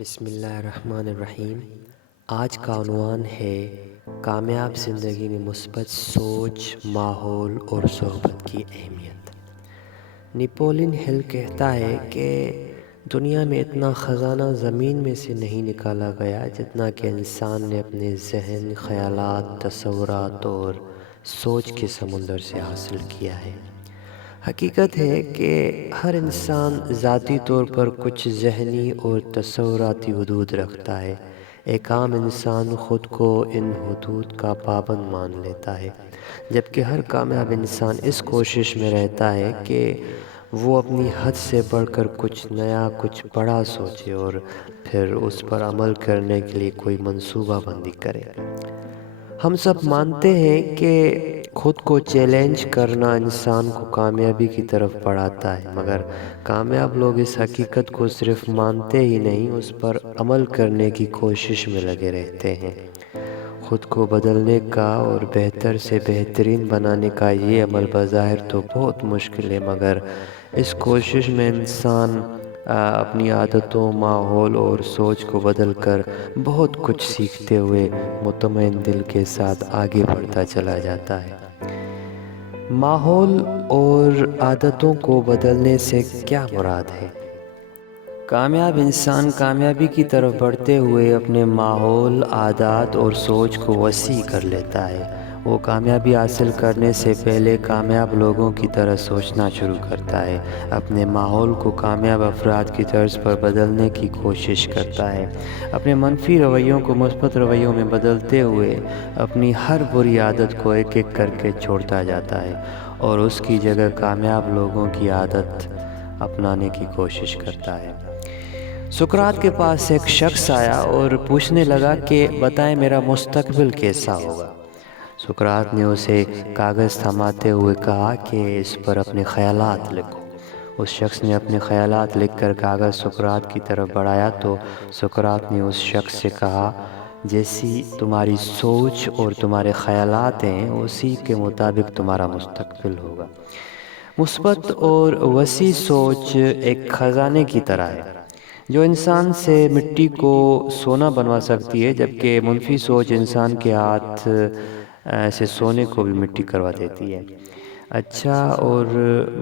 بسم اللہ الرحمن الرحیم۔ آج کا عنوان ہے کامیاب زندگی میں مثبت سوچ، ماحول اور صحبت کی اہمیت۔ نپولین ہل کہتا ہے کہ دنیا میں اتنا خزانہ زمین میں سے نہیں نکالا گیا جتنا کہ انسان نے اپنے ذہن، خیالات، تصورات اور سوچ کے سمندر سے حاصل کیا ہے۔ حقیقت ہے کہ ہر انسان ذاتی طور پر کچھ ذہنی اور تصوراتی حدود رکھتا ہے۔ ایک عام انسان خود کو ان حدود کا پابند مان لیتا ہے، جبکہ ہر کامیاب انسان اس کوشش میں رہتا ہے کہ وہ اپنی حد سے بڑھ کر کچھ نیا، کچھ بڑا سوچے اور پھر اس پر عمل کرنے کے لیے کوئی منصوبہ بندی کرے۔ ہم سب مانتے ہیں کہ خود کو چیلنج کرنا انسان کو کامیابی کی طرف بڑھاتا ہے، مگر کامیاب لوگ اس حقیقت کو صرف مانتے ہی نہیں، اس پر عمل کرنے کی کوشش میں لگے رہتے ہیں۔ خود کو بدلنے کا اور بہتر سے بہترین بنانے کا یہ عمل بظاہر تو بہت مشکل ہے، مگر اس کوشش میں انسان اپنی عادتوں، ماحول اور سوچ کو بدل کر بہت کچھ سیکھتے ہوئے مطمئن دل کے ساتھ آگے بڑھتا چلا جاتا ہے۔ ماحول اور عادتوں کو بدلنے سے کیا مراد ہے؟ کامیاب انسان کامیابی کی طرف بڑھتے ہوئے اپنے ماحول، عادات اور سوچ کو وسیع کر لیتا ہے۔ وہ کامیابی حاصل کرنے سے پہلے کامیاب لوگوں کی طرح سوچنا شروع کرتا ہے، اپنے ماحول کو کامیاب افراد کی طرز پر بدلنے کی کوشش کرتا ہے، اپنے منفی رویوں کو مثبت رویوں میں بدلتے ہوئے اپنی ہر بری عادت کو ایک ایک کر کے چھوڑتا جاتا ہے اور اس کی جگہ کامیاب لوگوں کی عادت اپنانے کی کوشش کرتا ہے۔ سقراط کے پاس ایک شخص آیا اور پوچھنے لگا کہ بتائیں میرا مستقبل کیسا ہوگا۔ سقراط نے اسے کاغذ تھماتے ہوئے کہا کہ اس پر اپنے خیالات لکھو۔ اس شخص نے اپنے خیالات لکھ کر کاغذ سقراط کی طرف بڑھایا تو سقراط نے اس شخص سے کہا، جیسی تمہاری سوچ اور تمہارے خیالات ہیں اسی کے مطابق تمہارا مستقبل ہوگا۔ مثبت اور وسیع سوچ ایک خزانے کی طرح ہے جو انسان سے مٹی کو سونا بنوا سکتی ہے، جبکہ منفی سوچ انسان کے ہاتھ سے سونے کو بھی مٹی کروا دیتی ہے۔ اچھا اور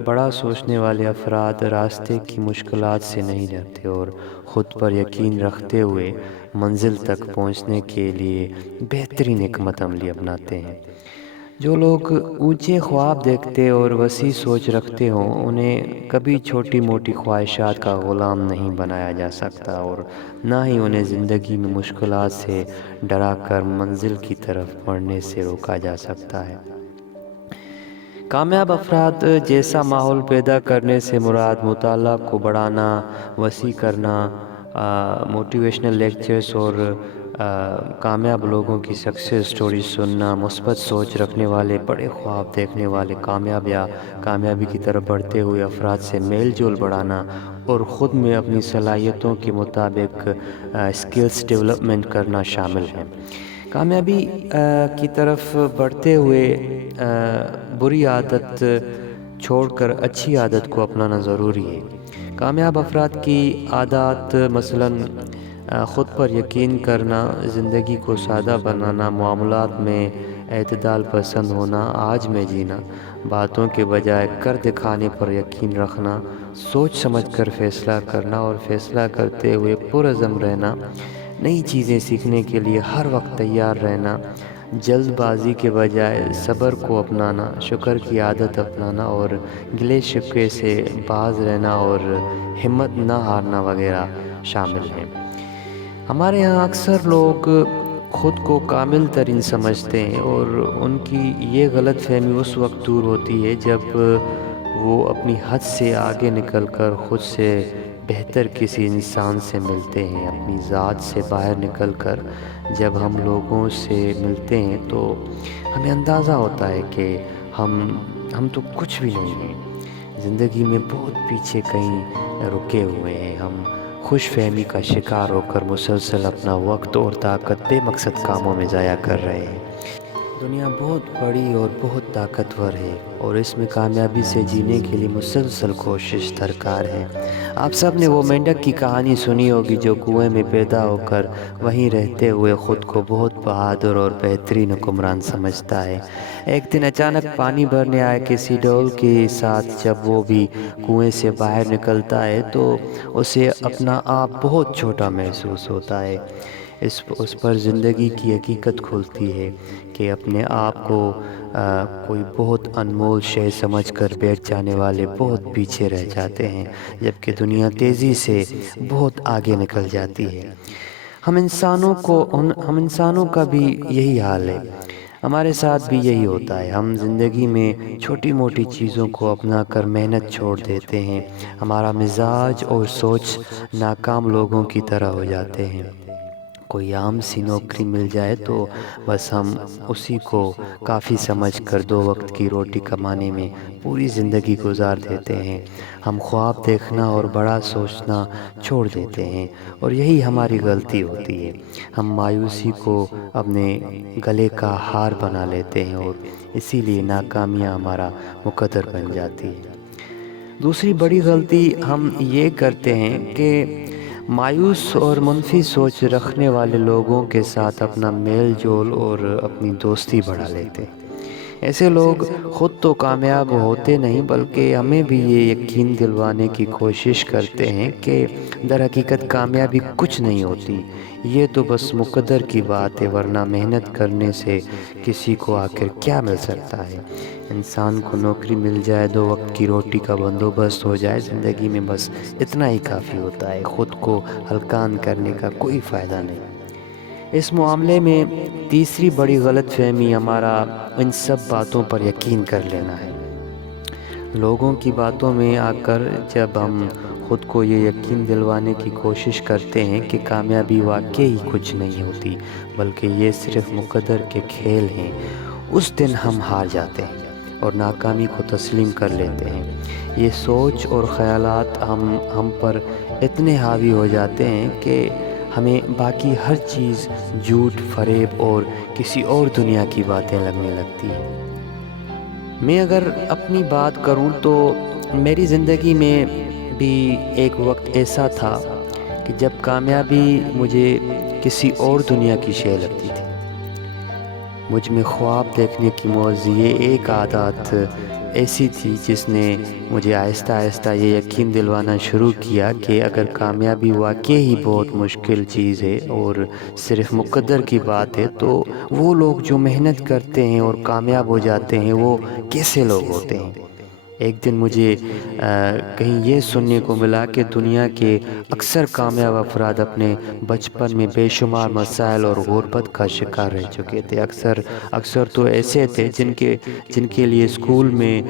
بڑا سوچنے والے افراد راستے کی مشکلات سے نہیں ڈرتے اور خود پر یقین رکھتے ہوئے منزل تک پہنچنے کے لیے بہترین حکمت عملی اپناتے ہیں۔ جو لوگ اونچے خواب دیکھتے اور وسیع سوچ رکھتے ہوں انہیں کبھی چھوٹی موٹی خواہشات کا غلام نہیں بنایا جا سکتا اور نہ ہی انہیں زندگی میں مشکلات سے ڈرا کر منزل کی طرف بڑھنے سے روکا جا سکتا ہے۔ کامیاب افراد جیسا ماحول پیدا کرنے سے مراد مطالعہ کو بڑھانا، وسیع کرنا، موٹیویشنل لیکچرز اور کامیاب لوگوں کی سکسیس سٹوری سننا، مثبت سوچ رکھنے والے، بڑے خواب دیکھنے والے، کامیاب یا کامیابی کی طرف بڑھتے ہوئے افراد سے میل جول بڑھانا اور خود میں اپنی صلاحیتوں کے مطابق اسکلز ڈیولپمنٹ کرنا شامل ہیں۔ کامیابی کی طرف بڑھتے ہوئے بری عادت چھوڑ کر اچھی عادت کو اپنانا ضروری ہے۔ کامیاب افراد کی عادات مثلاً خود پر یقین کرنا، زندگی کو سادہ بنانا، معاملات میں اعتدال پسند ہونا، آج میں جینا، باتوں کے بجائے کر دکھانے پر یقین رکھنا، سوچ سمجھ کر فیصلہ کرنا اور فیصلہ کرتے ہوئے پرعزم رہنا، نئی چیزیں سیکھنے کے لیے ہر وقت تیار رہنا، جلد بازی کے بجائے صبر کو اپنانا، شکر کی عادت اپنانا اور گلے شکوے سے باز رہنا اور ہمت نہ ہارنا وغیرہ شامل ہیں۔ ہمارے ہاں اکثر لوگ خود کو کامل ترین سمجھتے ہیں اور ان کی یہ غلط فہمی اس وقت دور ہوتی ہے جب وہ اپنی حد سے آگے نکل کر خود سے بہتر کسی انسان سے ملتے ہیں۔ اپنی ذات سے باہر نکل کر جب ہم لوگوں سے ملتے ہیں تو ہمیں اندازہ ہوتا ہے کہ ہم تو کچھ بھی نہیں ہیں، زندگی میں بہت پیچھے کہیں رکے ہوئے ہیں۔ ہم خوش فہمی کا شکار ہو کر مسلسل اپنا وقت اور طاقت بے مقصد کاموں میں ضائع کر رہے ہیں۔ دنیا بہت بڑی اور بہت طاقتور ہے اور اس میں کامیابی سے جینے کے لیے مسلسل کوشش درکار ہے۔ آپ سب نے وہ مینڈک کی کہانی سنی ہوگی جو کنویں میں پیدا ہو کر وہیں رہتے ہوئے خود کو بہت بہادر اور بہترین حکمران سمجھتا ہے۔ ایک دن اچانک پانی بھرنے آئے کسی ڈول کے ساتھ جب وہ بھی کنویں سے باہر نکلتا ہے تو اسے اپنا آپ بہت چھوٹا محسوس ہوتا ہے۔ اس پر زندگی کی حقیقت کھلتی ہے کہ اپنے آپ کو کوئی بہت انمول شے سمجھ کر بیٹھ جانے والے بہت پیچھے رہ جاتے ہیں، جبکہ دنیا تیزی سے بہت آگے نکل جاتی ہے۔ ہم انسانوں کا بھی یہی حال ہے، ہمارے ساتھ بھی یہی ہوتا ہے۔ ہم زندگی میں چھوٹی موٹی چیزوں کو اپنا کر محنت چھوڑ دیتے ہیں، ہمارا مزاج اور سوچ ناکام لوگوں کی طرح ہو جاتے ہیں۔ کوئی عام سی نوکری مل جائے تو بس ہم اسی کو کافی سمجھ کر 2 وقت کی روٹی کمانے میں پوری زندگی گزار دیتے ہیں۔ ہم خواب دیکھنا اور بڑا سوچنا چھوڑ دیتے ہیں اور یہی ہماری غلطی ہوتی ہے۔ ہم مایوسی کو اپنے گلے کا ہار بنا لیتے ہیں اور اسی لیے ناکامیاں ہمارا مقدر بن جاتی ہے۔ دوسری بڑی غلطی ہم یہ کرتے ہیں کہ مایوس اور منفی سوچ رکھنے والے لوگوں کے ساتھ اپنا میل جول اور اپنی دوستی بڑھا لیتے ہیں۔ ایسے لوگ خود تو کامیاب ہوتے نہیں بلکہ ہمیں بھی یہ یقین دلوانے کی کوشش کرتے ہیں کہ در حقیقت کامیابی کچھ نہیں ہوتی، یہ تو بس مقدر کی بات ہے، ورنہ محنت کرنے سے کسی کو آخر کیا مل سکتا ہے۔ انسان کو نوکری مل جائے، 2 وقت کی روٹی کا بندوبست ہو جائے، زندگی میں بس اتنا ہی کافی ہوتا ہے، خود کو ہلکان کرنے کا کوئی فائدہ نہیں۔ اس معاملے میں تیسری بڑی غلط فہمی ہمارا ان سب باتوں پر یقین کر لینا ہے۔ لوگوں کی باتوں میں آ کر جب ہم خود کو یہ یقین دلوانے کی کوشش کرتے ہیں کہ کامیابی واقعی کچھ نہیں ہوتی بلکہ یہ صرف مقدر کے کھیل ہیں، اس دن ہم ہار جاتے ہیں اور ناکامی کو تسلیم کر لیتے ہیں۔ یہ سوچ اور خیالات ہم پر اتنے حاوی ہو جاتے ہیں کہ ہمیں باقی ہر چیز جھوٹ، فریب اور کسی اور دنیا کی باتیں لگنے لگتی ہیں۔ میں اگر اپنی بات کروں تو میری زندگی میں بھی ایک وقت ایسا تھا کہ جب کامیابی مجھے کسی اور دنیا کی شے لگتی تھی۔ مجھ میں خواب دیکھنے کی موضوع ایک عادت ایسی تھی جس نے مجھے آہستہ آہستہ یہ یقین دلوانا شروع کیا کہ اگر کامیابی واقعی ہی بہت مشکل چیز ہے اور صرف مقدر کی بات ہے تو وہ لوگ جو محنت کرتے ہیں اور کامیاب ہو جاتے ہیں وہ کیسے لوگ ہوتے ہیں۔ ایک دن مجھے کہیں یہ سننے کو ملا کہ دنیا کے اکثر کامیاب افراد اپنے بچپن میں بے شمار مسائل اور غربت کا شکار رہ چکے تھے۔ اکثر تو ایسے تھے جن کے لیے اسکول میں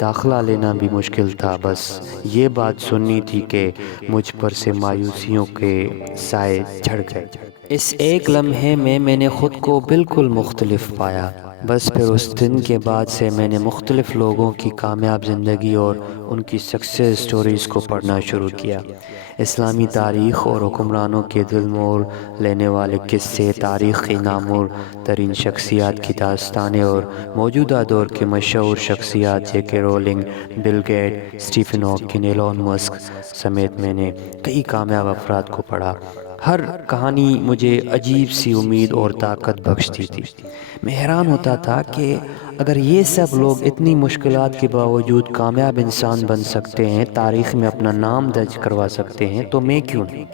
داخلہ لینا بھی مشکل تھا۔ بس یہ بات سننی تھی کہ مجھ پر سے مایوسیوں کے سائے جھڑ گئے۔ اس ایک لمحے میں نے خود کو بالکل مختلف پایا۔ بس پھر اس دن کے بعد سے میں نے مختلف لوگوں کی کامیاب زندگی اور ان کی سکسیس سٹوریز کو پڑھنا شروع کیا۔ اسلامی تاریخ اور حکمرانوں کے دل مور لینے والے قصے، تاریخ کی نامور ترین شخصیات کی داستانیں اور موجودہ دور کے مشہور شخصیات جے کے rolling, Bill Gate, Stephen Hawking, Elon Musk سمیت میں نے کئی کامیاب افراد کو پڑھا۔ ہر کہانی مجھے عجیب سی امید اور طاقت بخشتی تھی۔ میں حیران ہوتا تھا کہ اگر یہ سب لوگ اتنی مشکلات کے باوجود کامیاب انسان بن سکتے ہیں، تاریخ میں اپنا نام درج کروا سکتے ہیں، تو میں کیوں نہیں؟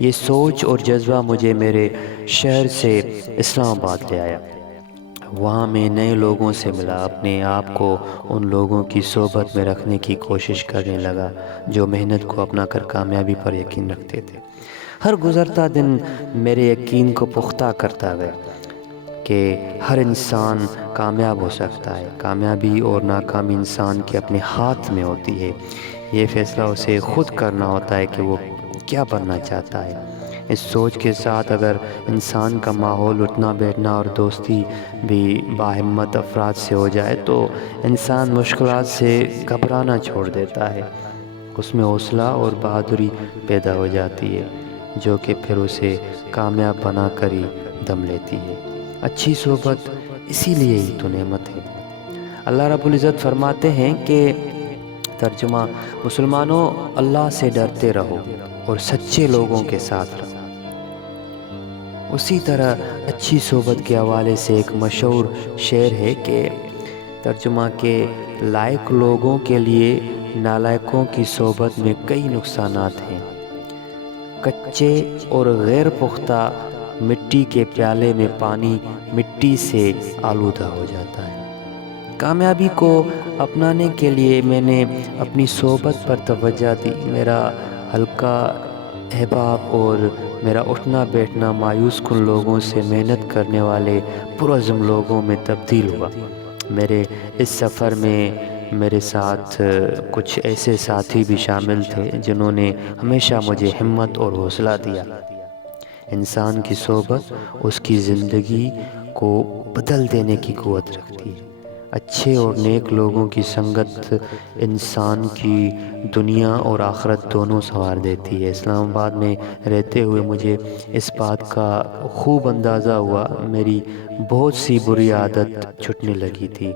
یہ سوچ اور جذبہ مجھے میرے شہر سے اسلام آباد لے آیا۔ وہاں میں نئے لوگوں سے ملا، اپنے آپ کو ان لوگوں کی صحبت میں رکھنے کی کوشش کرنے لگا جو محنت کو اپنا کر کامیابی پر یقین رکھتے تھے۔ ہر گزرتا دن میرے یقین کو پختہ کرتا گیا کہ ہر انسان کامیاب ہو سکتا ہے۔ کامیابی اور ناکامی انسان کے اپنے ہاتھ میں ہوتی ہے، یہ فیصلہ اسے خود کرنا ہوتا ہے کہ وہ کیا بننا چاہتا ہے۔ اس سوچ کے ساتھ اگر انسان کا ماحول اٹھنا بیٹھنا اور دوستی بھی باہمت افراد سے ہو جائے تو انسان مشکلات سے گھبرانا چھوڑ دیتا ہے۔ اس میں حوصلہ اور بہادری پیدا ہو جاتی ہے جو کہ پھر اسے کامیاب بنا کر ہی دم لیتی ہے۔ اچھی صحبت اسی لیے ہی تو نعمت ہے۔ اللہ رب العزت فرماتے ہیں کہ ترجمہ: مسلمانوں، اللہ سے ڈرتے رہو اور سچے لوگوں کے ساتھ رہو۔ اسی طرح اچھی صحبت کے حوالے سے ایک مشہور شعر ہے کہ ترجمہ کہ لائق لوگوں کے لیے نالائقوں کی صحبت میں کئی نقصانات ہیں۔ کچے اور غیر پختہ مٹی کے پیالے میں پانی مٹی سے آلودہ ہو جاتا ہے۔ کامیابی کو اپنانے کے لیے میں نے اپنی صحبت پر توجہ دی۔ میرا حلقہ احباب اور میرا اٹھنا بیٹھنا مایوس کن لوگوں سے محنت کرنے والے پرعزم لوگوں میں تبدیل ہوا۔ میرے اس سفر میں میرے ساتھ کچھ ایسے ساتھی بھی شامل تھے جنہوں نے ہمیشہ مجھے ہمت اور حوصلہ دیا۔ انسان کی صحبت اس کی زندگی کو بدل دینے کی قوت رکھتی ہے۔ اچھے اور نیک لوگوں کی سنگت انسان کی دنیا اور آخرت دونوں سنوار دیتی ہے۔ اسلام آباد میں رہتے ہوئے مجھے اس بات کا خوب اندازہ ہوا۔ میری بہت سی بری عادت چھٹنے لگی تھی۔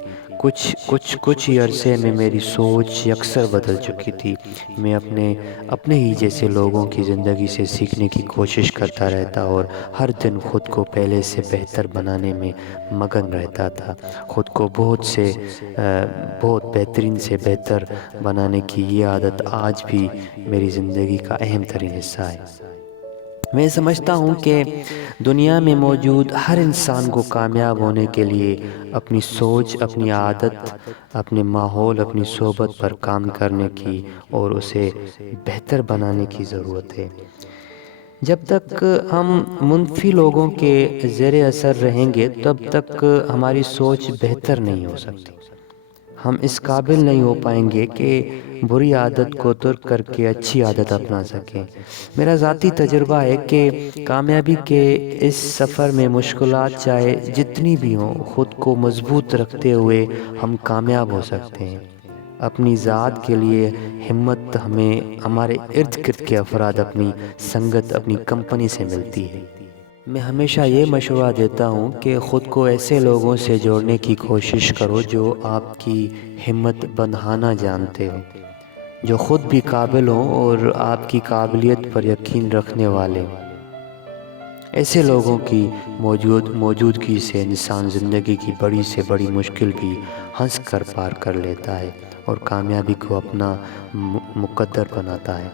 کچھ ہی عرصے میں میری سوچ یکسر بدل چکی تھی۔ میں اپنے ہی جیسے لوگوں کی زندگی سے سیکھنے کی کوشش کرتا رہتا اور ہر دن خود کو پہلے سے بہتر بنانے میں مگن رہتا تھا۔ خود کو بہت بہترین سے بہتر بنانے کی یہ عادت آج بھی میری زندگی کا اہم ترین حصہ ہے۔ میں سمجھتا ہوں کہ دنیا میں موجود ہر انسان کو کامیاب ہونے کے لیے اپنی سوچ، اپنی عادت، اپنے ماحول، اپنی صحبت پر کام کرنے کی اور اسے بہتر بنانے کی ضرورت ہے۔ جب تک ہم منفی لوگوں کے زیر اثر رہیں گے تب تک ہماری سوچ بہتر نہیں ہو سکتی۔ ہم اس قابل نہیں ہو پائیں گے کہ بری عادت کو ترک کر کے اچھی عادت اپنا سکیں۔ میرا ذاتی تجربہ ہے کہ کامیابی کے اس سفر میں مشکلات چاہے جتنی بھی ہوں، خود کو مضبوط رکھتے ہوئے ہم کامیاب ہو سکتے ہیں۔ اپنی ذات کے لیے ہمت ہمیں ہمارے ارد گرد کے افراد، اپنی سنگت، اپنی کمپنی سے ملتی ہے۔ میں ہمیشہ یہ مشورہ دیتا ہوں کہ خود کو ایسے لوگوں سے جوڑنے کی کوشش کرو جو آپ کی ہمت بندھانا جانتے ہو، جو خود بھی قابل ہوں اور آپ کی قابلیت پر یقین رکھنے والے ہوں۔ ایسے لوگوں کی موجودگی سے انسان زندگی کی بڑی سے بڑی مشکل بھی ہنس کر پار کر لیتا ہے اور کامیابی کو اپنا مقدر بناتا ہے۔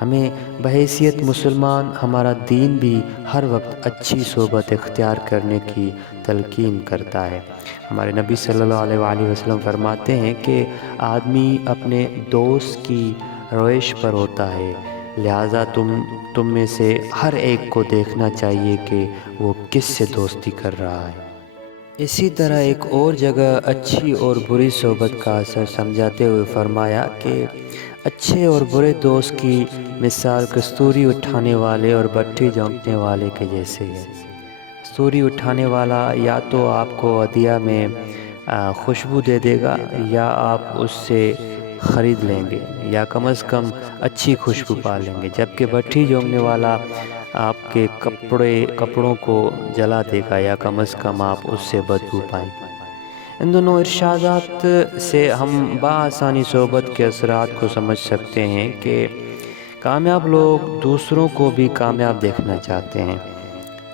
ہمیں بحیثیت مسلمان ہمارا دین بھی ہر وقت اچھی صحبت اختیار کرنے کی تلقین کرتا ہے۔ ہمارے نبی صلی اللہ علیہ وآلہ وسلم فرماتے ہیں کہ آدمی اپنے دوست کی روش پر ہوتا ہے، لہٰذا تم میں سے ہر ایک کو دیکھنا چاہیے کہ وہ کس سے دوستی کر رہا ہے۔ اسی طرح ایک اور جگہ اچھی اور بری صحبت کا اثر سمجھاتے ہوئے فرمایا کہ اچھے اور برے دوست کی مثال کستوری اٹھانے والے اور بٹھی جھونکنے والے کے جیسے ہے۔ کستوری اٹھانے والا یا تو آپ کو عطیہ میں خوشبو دے دے گا یا آپ اس سے خرید لیں گے یا کم از کم اچھی خوشبو پا لیں گے، جبکہ بٹھی جھونکنے والا آپ کے کپڑوں کو جلا دے گا یا کم از کم آپ اس سے بدبو پائیں گے۔ ان دونوں ارشادات سے ہم بآسانی صحبت کے اثرات کو سمجھ سکتے ہیں کہ کامیاب لوگ دوسروں کو بھی کامیاب دیکھنا چاہتے ہیں،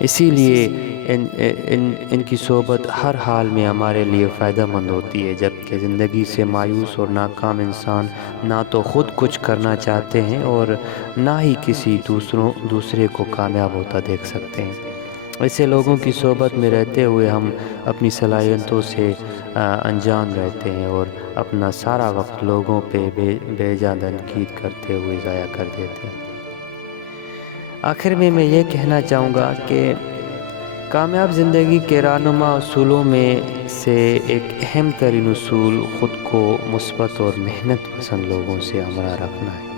اسی لیے ان کی صحبت ہر حال میں ہمارے لیے فائدہ مند ہوتی ہے، جبکہ زندگی سے مایوس اور ناکام انسان نہ تو خود کچھ کرنا چاہتے ہیں اور نہ ہی کسی دوسرے کو کامیاب ہوتا دیکھ سکتے ہیں۔ ایسے لوگوں کی صحبت میں رہتے ہوئے ہم اپنی صلاحیتوں سے انجان رہتے ہیں اور اپنا سارا وقت لوگوں پہ بے جا تنقید کرتے ہوئے ضائع کر دیتے ہیں۔ آخر میں یہ کہنا چاہوں گا کہ کامیاب زندگی کے رہنما اصولوں میں سے ایک اہم ترین اصول خود کو مثبت اور محنت پسند لوگوں سے ہمراہ رکھنا ہے۔